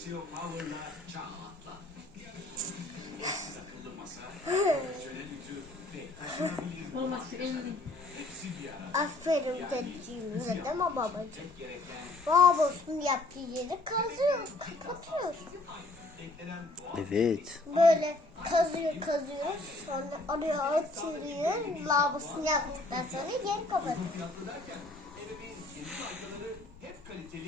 Axio Power'la çağ atla. Eşsiz akıllı masa, profesyonel ütü ve taşınabilir Olmaz elini. hepsi bir arada. Aferin dediğimize değil mi babacığım? Tek gereken Babasının yaptığı yeri kazıyor, kapatıyor. eklenen doğal Evet. Böyle kazıyor kazıyor sonra oraya atılıyor. Lavabosunu yaptıktan sonra geri kapatıyor. fiyatlı derken ebeveyn yeni markaları hep kaliteli,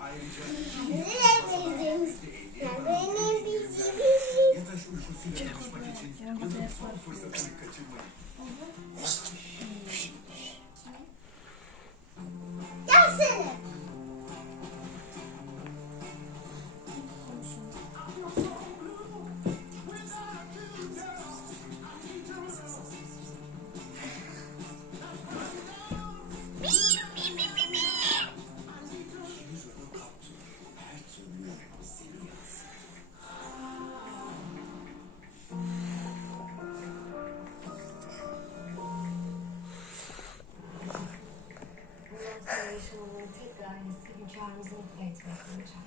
Ayrıca Bundan sonra yaşamanın tek gayesi hünkârımızı mutlu etmek olacak.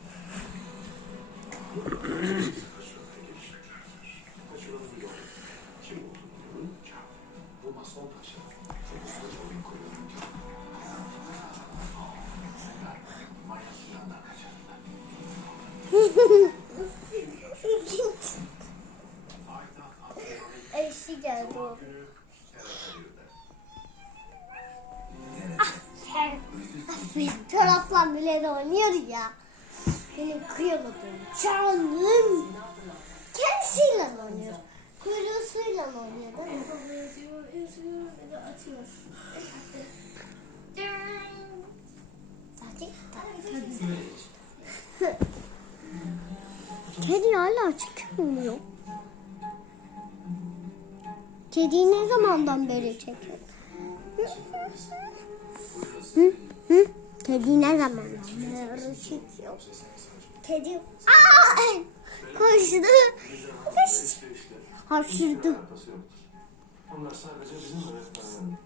Eşi geldi o. Çorapla bile de oynuyor ya. Benim kıyamadım. Canım. Kendisiyle oynuyor. Kuyruğuyla oynuyor değil mi? Kedi hala çıkmıyor. Kediyi ne zamandan beri çekiyor? Kedi ne beri çekiyor? Kedi... Aa! Koştu. Koştu. Hapşırdı. Onlar sadece bizim.